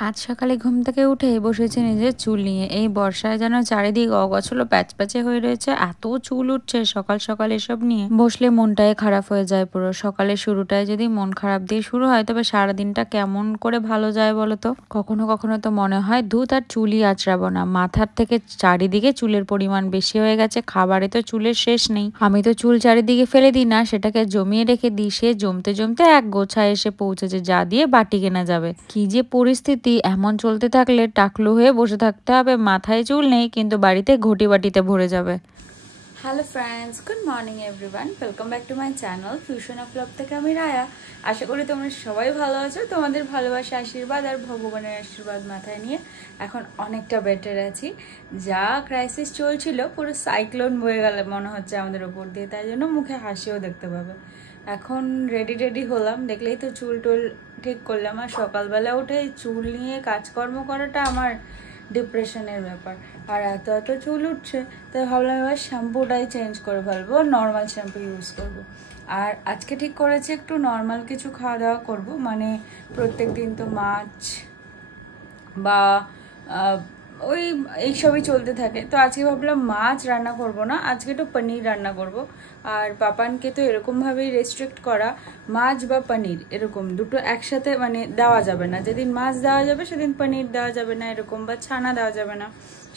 আজ সকালে ঘুম থেকে উঠে বসেছে নিজের চুল নিয়ে। এই বর্ষায় যেন চারিদিক অগোছালো প্যাচপ্যাচে হয়ে রয়েছে। এত চুল উঠছে সকাল সকাল, এসব নিয়ে বসলে মনটাই খারাপ হয়ে যায় পুরো। সকালের শুরুটায় যদি মন খারাপ দিয়ে শুরু হয় তবে সারাদিনটা কেমন করে ভালো যায় বলো তো। কখনো কখনো তো মনে হয় ধুত আর চুলই আঁচড়াবো না, মাথার থেকে চারিদিকে চুলের পরিমাণ বেশি হয়ে গেছে। খাবারে তো চুলের শেষ নেই। আমি তো চুল চারিদিকে ফেলে দিই না, সেটাকে জমিয়ে রেখে দিই। সে জমতে জমতে এক গোছায় এসে পৌঁছেছে, যা দিয়ে বাটি কেনা যাবে। কি যে পরিস্থিতি, এমন চলতে থাকলে টাকলু হয়ে বসে থাকতে হবে। মাথায় চুল নেই কিন্তু বাড়িতে ঘটি বাটিতে ভরে যাবে। Hello friends, good morning everyone, welcome back to my channel fusion of love থেকে আমি রায়া। আশা করি তোমরা সবাই ভালো আছো। তোমাদের ভালোবাসা, আশীর্বাদ আর ভগবানের আশীর্বাদ মাথায় নিয়ে এখন অনেকটা বেটার আছি। যা ক্রাইসিস চলছিল পুরো সাইক্লোন বয়ে গেল মনে হচ্ছে আমাদের ওপর দিয়ে, তাই জন্য মুখে হাসিও দেখতে পাবে। এখন রেডি হলাম, দেখলেই তো চুল টুল ঠিক করলাম। আর সকালবেলা উঠে চুল নিয়ে কাজকর্ম করাটা আমার ডিপ্রেশনের ব্যাপার। আর এত চুল উঠছে, তাই ভাবলাম এবার শ্যাম্পুটাই চেঞ্জ করে ফেলবো, নর্মাল শ্যাম্পু ইউজ করব। আর আজকে ঠিক করেছি একটু নর্মাল কিছু খাওয়া দাওয়া করবো, মানে প্রত্যেক দিন তো মাছ বা ওই এইসবই চলতে থাকে। তো আজকে ভাবলাম মাছ রান্না করব না, আজকে একটু পনির রান্না করব। আর পাপানকে তো এরকমভাবেই রেস্ট্রিক্ট করা, মাছ বা পনির এরকম দুটো একসাথে মানে দেওয়া যাবে না। যেদিন মাছ দেওয়া যাবে সেদিন পনির দেওয়া যাবে না, এরকম, বা ছানা দেওয়া যাবে না।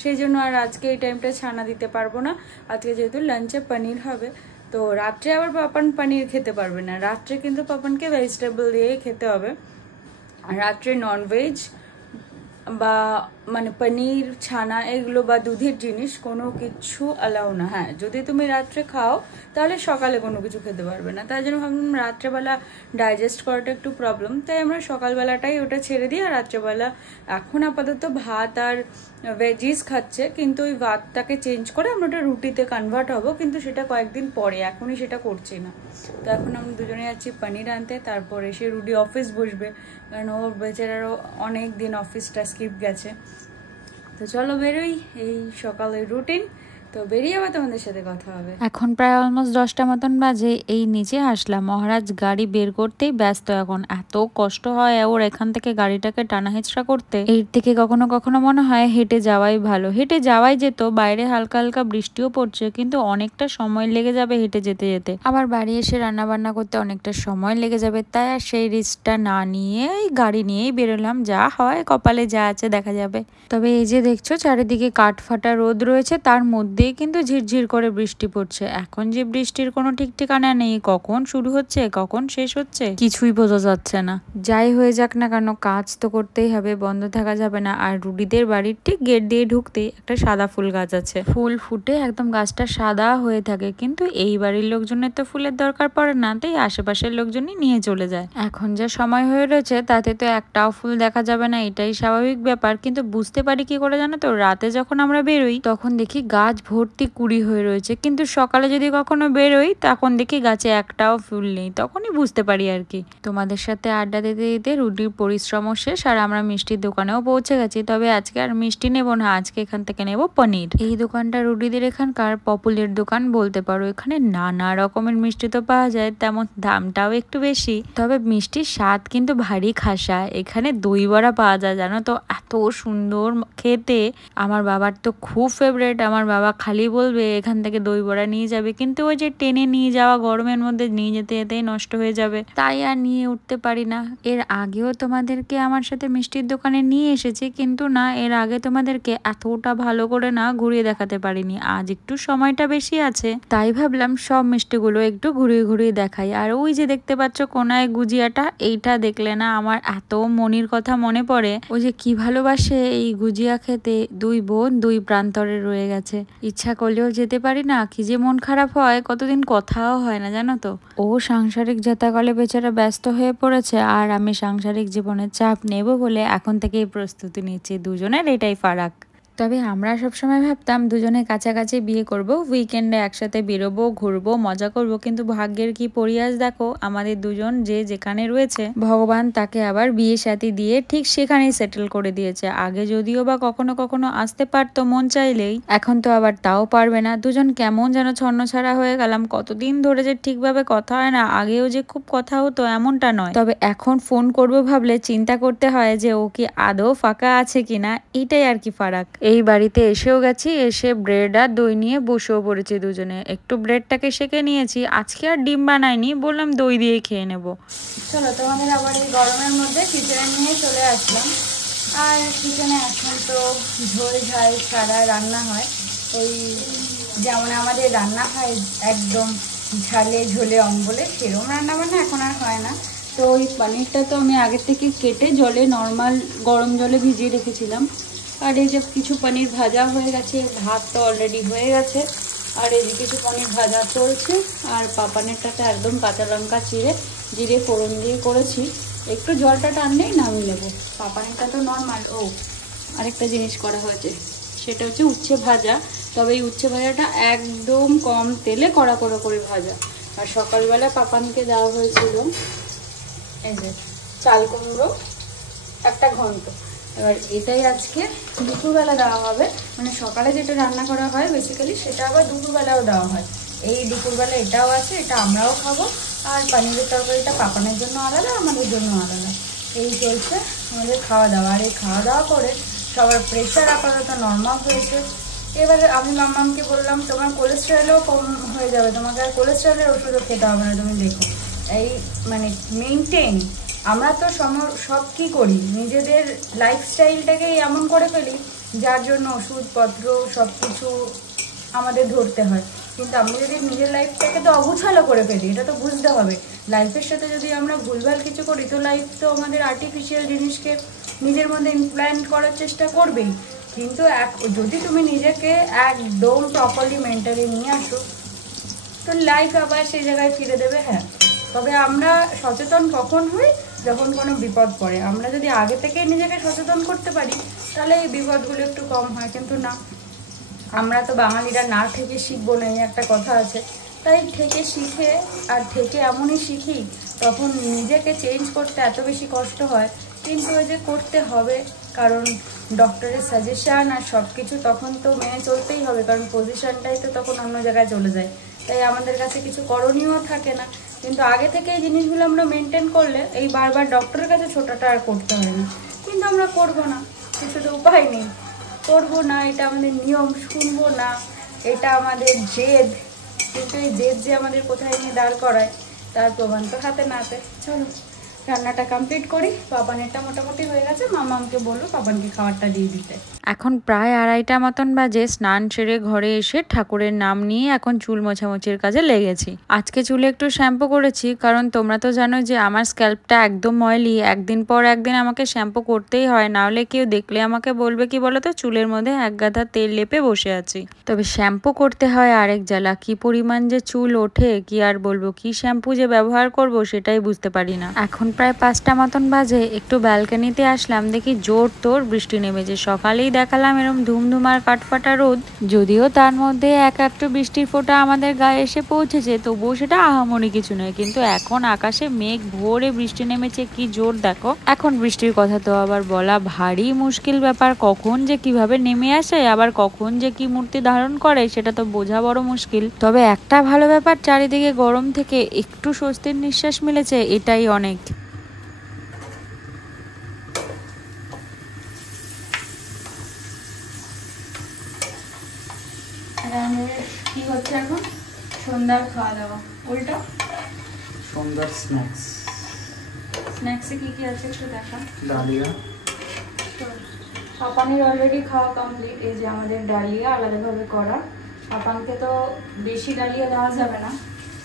সেই জন্য আর আজকে এই টাইমটা ছানা দিতে পারবো না। আজকে যেহেতু লাঞ্চে পনির হবে, তো রাত্রে আবার পাপান পনির খেতে পারবে না। রাত্রে কিন্তু পাপানকে ভেজিটেবল দিয়েই খেতে হবে। রাত্রে ননভেজ বা মানে পনির, ছানা এগুলো বা দুধের জিনিস কোনো কিছু অ্যালাউ না। হ্যাঁ, যদি তুমি রাত্রে খাও তাহলে সকালে কোনো কিছু খেতে পারবে না। তাই জন্য ভাবলাম রাত্রেবেলা ডাইজেস্ট করাটা একটু প্রবলেম, তাই আমরা সকালবেলাটাই ওটা ছেড়ে দিই। আর রাত্রেবেলা এখন আপাতত ভাত আর ভেজিস খাচ্ছে, কিন্তু ওই ভাতটাকে চেঞ্জ করে আমরা ওটা রুটিতে কনভার্ট হব, কিন্তু সেটা কয়েকদিন পরে, এখনই সেটা করছি না। তো এখন আমরা দুজনে যাচ্ছি পনির আনতে, তারপর এসে রুটি অফিস বসবে, কারণ ওর বেচারারও অনেক দিন অফিসটা স্কিপ গেছে। তো চলো বেরোই, এই সকালের রুটিন। তো বেরিয়ে আবার তোমাদের সাথে কথা হবে। এখন প্রায় অলমোস্ট 10টা মতন বাজে। এই নিচে আসলাম, মহারাজ গাড়ি বের করতেই ব্যস্ত। এখন এত কষ্ট হয় ওর এখান থেকে গাড়িটাকে টানা হেঁচড়া করতে, এর থেকে কখনো কখনো মনে হয় হেঁটে যাওয়াই ভালো। হেঁটে যাওয়াই যেত, বাইরে হালকা হালকা বৃষ্টিও পড়ছে, কিন্তু অনেকটা সময় লেগে যাবে হেঁটে যেতে যেতে। আবার বাড়ি এসে রান্না বান্না করতে অনেকটা সময় লেগে যাবে, তাই আর সেই রিস্কটা না নিয়ে এই গাড়ি নিয়েই বেরোলাম। যা হয় কপালে যা আছে দেখা যাবে। তবে এই যে দেখছো চারিদিকে কাঠফাটা রোদ রয়েছে, তার মধ্যেই কিন্তু ঝিরঝির করে বৃষ্টি পড়ছে। এখন যে বৃষ্টির কোনো ঠিক ঠিকানা নেই, কখন শুরু হচ্ছে কখন শেষ হচ্ছে কিছুই বোঝা যাচ্ছে না। যাই হয়ে যাক না কেন, কাজ তো করতেই হবে, বন্ধ থাকা যাবে না। আর রুডিদের বাড়ির ঠিক গেট দিয়ে ঢুকতেই একটা সাদা ফুল গাছ আছে, ফুল ফুটে একদম গাছটা সাদা হয়ে থাকে, কিন্তু এই বাড়ির লোকজনের তো ফুলের দরকার পড়ে না, তাই আশেপাশের লোকজনই নিয়ে চলে যায়। এখন যে সময় হয়ে রয়েছে তাতে তো একটাও ফুল দেখা যাবে না, এটাই স্বাভাবিক ব্যাপার। কিন্তু বুঝতে পারি কি করে জানো তো, রাতে যখন আমরা বেরোই তখন দেখি গাছ ভর্তি কুড়ি হয়ে রয়েছে, কিন্তু সকালে যদি কখনো বেরোই তখন দেখি গাছে একটাও ফুল নেই। তখনই বুঝতে পারি আর কি। তোমাদের সাথে আড্ডা দিতে দিতে রুটির পরিশ্রমও শেষ, আর আমরা মিষ্টির দোকানেও পৌঁছে গেছি। তবে আজকে আর মিষ্টি নেবো না, আজকে এখান থেকে নেবো পনির। এই দোকানটা রুটিদের এখানকার পপুলার দোকান বলতে পারো। এখানে নানা রকমের মিষ্টি তো পাওয়া যায়, তেমন দামটাও একটু বেশি, তবে মিষ্টির স্বাদ কিন্তু ভারী খাসা। এখানে দই বড়া পাওয়া যায় জানো তো, এত সুন্দর খেতে। আমার বাবার তো খুব ফেভারিট। আমার বাবা খালি বলবে এখান থেকে দই বড়া নিয়ে যাবে, কিন্তু ওই যে টেনে নিয়ে যাওয়া, গরমের মধ্যে নিয়ে যেতে যেতেই নষ্ট হয়ে যাবে, তাই আর নিয়ে উঠতে পারি না। এর আগেও তোমাদেরকে আমার সাথে মিষ্টির দোকানে নিয়ে এসেছি, কিন্তু না, এর আগে তোমাদেরকে এতটা ভালো করে না ঘুরিয়ে দেখাতে পারিনি। আজ একটু সময়টা বেশি আছে, তাই ভাবলাম সব মিষ্টিগুলো একটু ঘুরিয়ে ঘুরিয়ে দেখাই। আর ওই যে দেখতে পাচ্ছ কোনায় গুজিয়াটা, এইটা দেখলে না আমার এত মনির কথা মনে পড়ে। ওই যে কি ভালোবাসে এই গুজিয়া খেতে। দুই বোন দুই প্রান্তরে রয়ে গেছে, ইচ্ছা করলেও যেতে পারি না। কি যে মন খারাপ হয়, কতদিন কথাও হয় না জানো তো। ও সাংসারিক জাতাকলে বেচারা ব্যস্ত হয়ে পড়েছে, আর আমি সাংসারিক জীবনের চাপ নেব বলে এখন থেকেই প্রস্তুতি নিচ্ছি। দুজনের এটাই ফারাক। তবে আমরা সবসময় ভাবতাম দুজনে কাছাকাছি বিয়ে করব, উইকেন্ডে একসাথে বেরোবো, ঘুরবো, মজা করব, কিন্তু ভাগ্যের কি পরিহাস দেখো, আমাদের দুজন যে যেখানে রয়েছে ভগবান তাকে আবার বিয়ে শাদী দিয়ে ঠিক সেখানেই সেটেল করে দিয়েছে। আগে যদিও বা কখনো কখনো আসতে পারতো মন চাইলেই, এখন তো আবার তাও পারবে না। দুজন কেমন যেন ছন্নছাড়া হয়ে গেলাম, কতদিন ধরে যে ঠিকভাবে কথা হয় না। আগেও যে খুব কথা হতো এমনটা নয়, তবে এখন ফোন করবো ভাবলে চিন্তা করতে হয় যে ও কি আদৌ ফাঁকা আছে কিনা, এটাই আর কি ফারাক। এই বাড়িতে এসেও গেছি, এসে ব্রেড আর দই নিয়ে বসেও পড়েছি দুজনে। একটু ব্রেডটাকে সেঁকে নিয়েছি, আজকে আর ডিম বানাইনি, বললাম দই দিয়ে খেয়ে নেব। চলো তোমাদের আবার এই গরমের মধ্যে কিচেনে নিয়ে চলে আসলাম। আর কিচেনে এখন তো ঝোল ঝাল ছাড়া রান্না হয়, ওই যেমন আমাদের রান্না হয় একদম ঝালে ঝোলে অম্বলে, সেরকম রান্না বান্না এখন আর হয় না। তো ওই পনিরটা তো আমি আগের থেকে কেটে জলে নর্মাল গরম জলে ভিজিয়ে রেখেছিলাম। আর এই যে কিছু পনির ভাজা হয়ে গেছে, ভাত তো অলরেডি হয়ে গেছে, আর এই যে কিছু পনির ভাজা চলছে। আর পাপানেরটাতে একদম কাঁচা লঙ্কা চিড়ে জিরে ফোড়ন দিয়ে করেছি, একটু জলটা টানলেই নামিয়ে নেবো। পাপানেরটা তো নর্মাল। ও আরেকটা জিনিস করা হয়েছে, সেটা হচ্ছে উচ্ছে ভাজা। তবে এই উচ্ছে ভাজাটা একদম কম তেলে কড়া করে ভাজা। আর সকালবেলা পাপানকে দেওয়া হয়েছিল এই যে চাল কুমড়ো একটা ঘন্ট। এবার এটাই আজকে দুপুরবেলা দেওয়া হবে, মানে সকালে যেটা রান্না করা হয় বেসিক্যালি সেটা আবার দুপুরবেলাও দেওয়া হয়। এই দুপুরবেলা এটাও আছে, এটা আমরাও খাবো। আর পনিরের তরকারিটা পাপানের জন্য আলাদা, আমাদের জন্য আলাদা। এই চলছে আমাদের খাওয়া দাওয়া। আর এই খাওয়া দাওয়া করে সবার প্রেশার আপাতত নর্মাল হয়েছে। এবারে আমি মাম্মামকে বললাম তোমার কোলেস্টেরলও কম হয়ে যাবে, তোমাকে আর কোলেস্টেরলের ওষুধও খেতে হবে না, তুমি দেখো এই মানে মেনটেন। আমরা তো সব কি করি, নিজেদের লাইফস্টাইলটাকেই এমন করে ফেলি যার জন্য ওষুধপত্র সব কিছু আমাদের ধরতে হয়। কিন্তু আমরা যদি নিজের লাইফটাকে তো অগুছালো করে ফেলি, এটা তো বুঝতে হবে। লাইফের সাথে যদি আমরা ভুলভাল কিছু করি, তো লাইফ তো আমাদের আর্টিফিশিয়াল জিনিসকে নিজের মধ্যে ইমপ্ল্যান্ট করার চেষ্টা করবেই। কিন্তু যদি তুমি নিজেকে একদম প্রপারলি মেন্টালি নিয়ে আসো, তো লাইফ আবার সেই জায়গায় ফিরে দেবে। হ্যাঁ, তবে আমরা সচেতন কখন হই, যখন কোনো বিপদ পড়ে। আমরা যদি আগে থেকেই নিজেকে সচেতন করতে পারি, তাহলে এই বিপদগুলো একটু কম হয়। কিন্তু না, আমরা তো বাঙালিরা না থেকে শিখবো না, এই একটা কথা আছে। তাই থেকে শিখে আর থেকে এমনই শিখি, তখন নিজেকে চেঞ্জ করতে এত বেশি কষ্ট হয়, কিন্তু ওই যে করতে হবে, কারণ ডক্টরের সাজেশান আর সব কিছু তখন তো মেনে চলতেই হবে, কারণ পজিশনটাই তো তখন অন্য জায়গায় চলে যায়। তাই আমাদের কাছে কিছু করণীয় থাকে না। কিন্তু আগে থেকে এই জিনিসগুলো আমরা মেনটেন করলে এই বারবার ডক্টরের কাছে ছোটাটা আর করতে হয় না। কিন্তু আমরা করবো না, কিছু তো উপায় নেই, করবো না, এটা আমাদের নিয়ম, শুনবো না, এটা আমাদের জেদ। কিন্তু এই জেদ যে আমাদের কোথায় নিয়ে দাঁড় করায় তার প্রমাণ তো হাতে নাতে। চলো রান্নাটা কমপ্লিট করি। পাপানেরটা মোটামুটি হয়ে গেছে, মামাকে বলবো পাপানকে খাবারটা দিয়ে দিতে। এখন প্রায় 2:30টা মতন বাজে। স্নান সেরে ঘরে এসে ঠাকুরের নাম নিয়ে এখন চুল মোছামুছির কাজে লেগেছি। আজকে চুলে একটু শ্যাম্পু করেছি, কারণ তোমরা তো জানো যে আমার স্ক্যাল্পটা একদম অয়েলি, একদিন পর একদিন আমাকে শ্যাম্পু করতেই হয়, নাহলে কেউ দেখলে আমাকে বলবে কি বলতো, চুলের মধ্যে এক গাদা তেল লেপে বসে আছি। তবে শ্যাম্পু করতে হয় আরেক জ্বালা, কি পরিমাণ যে চুল ওঠে কি আর বলবো, কি শ্যাম্পু যে ব্যবহার করব সেটাই বুঝতে পারি না। এখন প্রায় 5টা মতন বাজে, একটু ব্যালকনিতে আসলাম, দেখি জোর তোর বৃষ্টি নেমেছে। সকালেই দেখালাম এরকম ধুমধুমার কাঠফাটা রোদ, যদিও তার মধ্যে একটু বৃষ্টির ফোঁটা আমাদের গায়ে এসে পৌঁছেছে, তবুও সেটা আহামরি কিছু নয়। কিন্তু এখন আকাশে মেঘ ভরে বৃষ্টি নেমেছে, কি জোর দেখো। এখন বৃষ্টির কথা তো আবার বলা ভারী মুশকিল ব্যাপার, কখন যে কিভাবে নেমে আসে আবার কখন যে কি মূর্তি ধারণ করে সেটা তো বোঝা বড় মুশকিল। তবে একটা ভালো ব্যাপার, চারিদিকে গরম থেকে একটু স্বস্তির নিঃশ্বাস মিলেছে, এটাই অনেক। কি হচ্ছে এখন? সন্ধ্যার খাওয়া দাওয়া, উল্টো সন্ধ্যার স্ন্যাক্স। স্ন্যাক্সে কি কি আছে একটু দেখা। ডালিয়া, পাপানের অলরেডি খাওয়া কমপ্লিট। এই যে আমাদের ডালিয়া আলাদাভাবে করা। পাপানকে তো বেশি ডালিয়া দেওয়া যাবে না,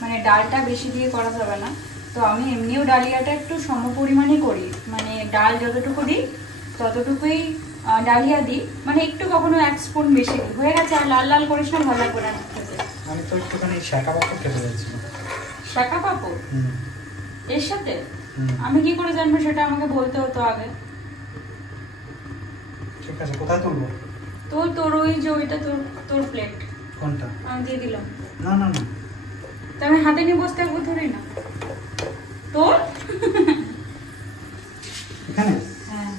মানে ডালটা বেশি দিয়ে করা যাবে না। তো আমি এমনিও ডালিয়াটা একটু সম পরিমাণে করি, মানে ডাল যতটুকু দিই ততটুকুই ডালিয়া দিই, মানে একটু কখনো 1 স্পুন বেশি দিই। হয়ে গেছে, আর লাল লাল করিস না, ভালো করে খেতে। আমি তো একটুখানি শাঁকা পাপড় খেতে চাইছিলাম। শাঁকা পাপড় এর সাথে? আমি কি করে জানবো সেটা, আমাকে বলতে হতো আগে। ঠিক আছে, কোথায় তুলবো? তোর ওই যে ওইটা তোর প্লেট কোনটা? আমি দিয়ে দিলাম। না না না, তা আমি হাতে নিয়ে বসতে থাকবো ধরে না তোর। এখানে হ্যাঁ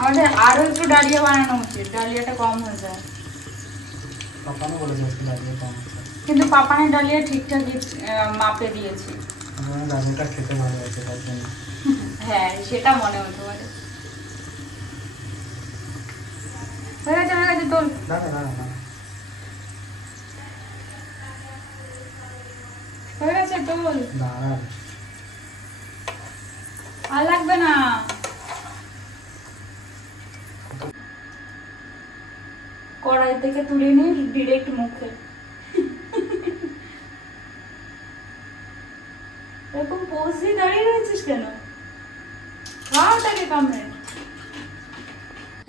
আমাদের আরো একটু ডালিয়া বানানো উচিত, ডালিয়াটা কম হয়ে যায়। পাপানো বলেছে আজকে ডালিয়া কম আছে, কিন্তু পাপানের ডালিয়া ঠিকঠাক মাপে দিয়েছি। আমার ডালিয়াটা খেতে ভালো হয়েছে তার জন্য। হ্যাঁ সেটা মনে হতে পারে। হয়ে গেছে তোর। দাঁড়া দাঁড়া দাঁড়া, হয়ে গেছে তোর। দাঁড়া আর লাগবে না। কড়াই থেকে তুলে নিয়ে ডিরেক্ট মুখে। এরকম পোজ দিয়ে দাঁড়িয়ে রয়েছিস কেন? খাওয়াটাকে কামড়ে।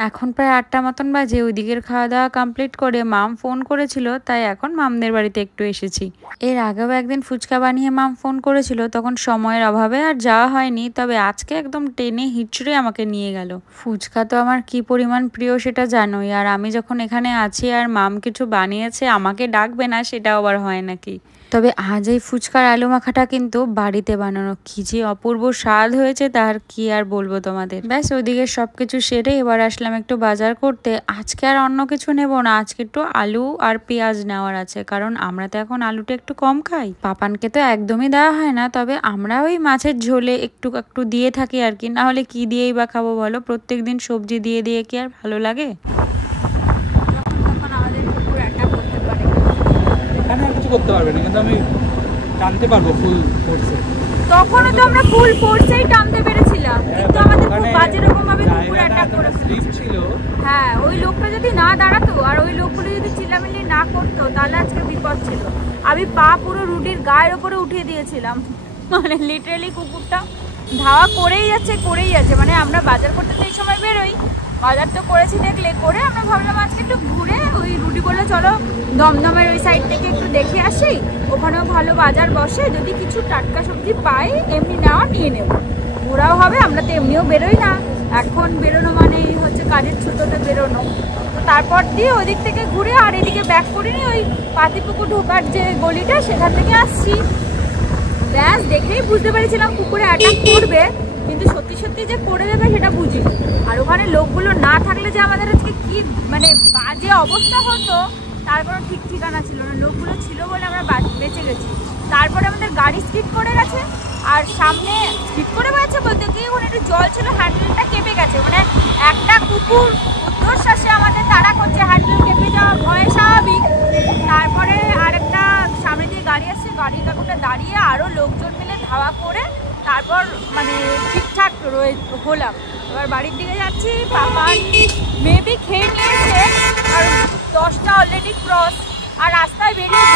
এখন প্রায় 8টা মতন বাজে। ওইদিকের খাওয়া দাওয়া কমপ্লিট করে মাম ফোন করেছিল, তাই এখন মামদের বাড়িতে একটু এসেছি। এর আগেও একদিন ফুচকা বানিয়ে মাম ফোন করেছিল, তখন সময়ের অভাবে আর যাওয়া হয়নি। তবে আজকে একদম টেনে হিচড়ে আমাকে নিয়ে গেল। ফুচকা তো আমার কি পরিমাণ প্রিয় সেটা জানোই, আর আমি যখন এখানে আছি আর মাম কিছু বানিয়েছে আমাকে ডাকবে না সেটাও আবার হয় নাকি। তবে আজ এই ফুচকার আলু মাখাটা কিন্তু বাড়িতে বানানো, কি যে অপূর্ব স্বাদ হয়েছে তার কি আর বলবো তোমাদের। ব্যাস ওইদিকে সবকিছু সেরে এবার আসলাম একটু বাজার করতে। আজকে আর অন্য কিছু নেব না, আজকে একটু আলু আর পেঁয়াজ নেওয়ার আছে, কারণ আমরা তো এখন আলুটা একটু কম খাই। পাপানকে তো একদমই দেওয়া হয় না, তবে আমরা ওই মাছের ঝোলে একটু একটু দিয়ে থাকি আর কি, না হলে কি দিয়েই বা খাবো বলো, প্রত্যেকদিন সবজি দিয়ে দিয়ে কি আর ভালো লাগে। এখানে আর কিছু করতে পারবে না, কিন্তু আমি টানতে পারবো ফুল ফোর্সে। তখনও তো আমরা ফুল ফোর্সেই টানতে পেরেছিলাম, কিন্তু আমাদের খুব বাজে রকম ভাবে কুকুর অ্যাটাক করেছিল। হ্যাঁ ওই লোকটা যদি না দাঁড়াতো আর ওই লোকগুলো যদি চিল্লামিল্লি না করতো তাহলে আজকে বিপদ ছিল। আমি পা পুরো রুটির গায়ের ওপরে উঠিয়ে দিয়েছিলাম, মানে লিটারালি কুকুরটা ধাওয়া করেই যাচ্ছে। মানে আমরা বাজার করতে তো এই সময় বেরোই, বাজার তো করেছি দেখলে, করে আমরা ভাবলাম আজকে একটু ঘুরে ওই রুটি বললো চলো দমদমের ওই সাইড থেকে একটু দেখে আসি, ওখানেও ভালো বাজার বসে, যদি কিছু টাটকা সবজি পাই এমনি নিয়ে নেব, ঘোরাও হবে। আমরা তো এমনিও বেরোই না, এখন বেরোনো মানে হচ্ছে কাজের ছুটোতে বেরোনো। তো তারপর দিয়ে ওদিক থেকে ঘুরে আর এদিকে ব্যাক করিনি, ওই পাতিপুকুর ঢোকার যে গলিটা সেখান থেকে আসছি। ব্যাস দেখেই বুঝতে পেরেছিলাম কুকুরে অ্যাটাক করবে, কিন্তু সত্যি সত্যি যে করে দেবে সেটা বুঝি। আর ওখানে লোকগুলো না থাকলে যে আমাদের আজকে কি মানে বাজে অবস্থা হতো তার কোনো ঠিক ঠিকানা ছিল না। লোকগুলো ছিল বলে আমরা বেঁচে গেছি। তারপরে আমাদের গাড়ি স্কিড করে গেছে, আর সামনে স্কিড করে গেছে বলতে কি ওখানে একটু জল ছিল, হ্যান্ডেলটা কেঁপে গেছে। মানে একটা কুকুর উদ্ধশ্বাসে আমাদের তাড়া করছে, হ্যান্ডেল কেঁপে যাওয়া ভয় স্বাভাবিক। তারপরে আরেকটা সামনে দিয়ে গাড়ি আসছে, গাড়ির কাকুটা দাঁড়িয়ে আরও লোকজন মিলে ধাওয়া করে তারপর মানে ঠিকঠাক হলাম। এবার বাড়ির দিকে যাচ্ছি, পাপান মেবি খেয়ে নিয়েছে, আর 10টা অলরেডি ক্রস। আর রাস্তায় বেরিয়ে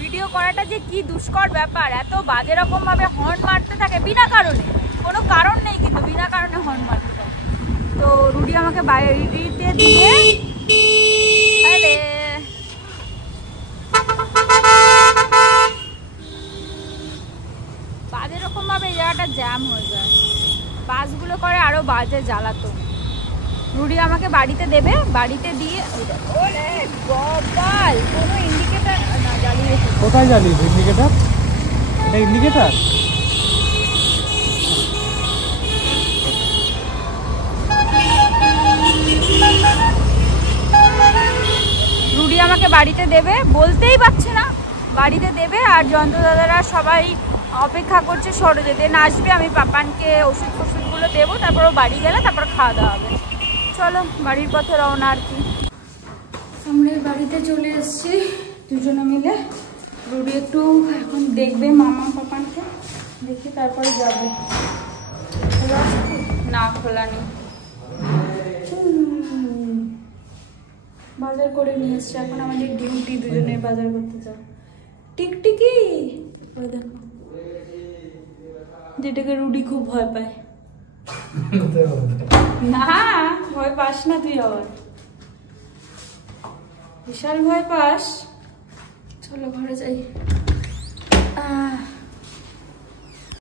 ভিডিও করাটা যে কি দুষ্কর ব্যাপার, এত বাজে রকম ভাবে হর্ন মারতে থাকে বিনা কারণে, কোনো কারণ নেই কিন্তু বিনা কারণে হর্ন মারতে থাকে। তো রুডি আমাকে বাড়িতে দিয়ে বাজে রকম ভাবে এই জায়গাটা জ্যাম হয়ে যায়, বাসগুলো করে আরো বাজে জ্বালাতো। রুডি আমাকে বাড়িতে দেবে, বাড়িতে দিয়ে ওরে গোপাল কোনো ইন্ডিকেটর না জ্বালিয়েছে। কোথায় জ্বালিয়েছে ইন্ডিকেটর? এটা ইন্ডিকেটর? রুডি আমাকে বাড়িতে দেবে, বলতেই পারছে না, বাড়িতে দেবে। আর যন্ত্র দাদারা সবাই অপেক্ষা করছে সরোজেদের আসবে, আমি পাপানকে ওষুধগুলো দেবো, তারপর ও বাড়ি গেলে তারপর খাওয়া দাওয়া হবে। চলো বাড়ির পথে রওনা আর কি। আমরা বাড়িতে চলে এসেছি দুজনে মিলে। রুডি একটু এখন দেখবে মামা পাপানকে, দেখি তারপরে যাবে। না খোলা নেই, বাজার করে নিয়ে এসছে। এখন আমাদের ডিউটি দুজনের বাজার করতে যাও। টিকটিকি ওই দেখো, যেটাকে রুডি খুব ভয় পায়। না ভয় পাস না তুই, আবার বিশাল ভয় পাস। চলো ঘরে যাই।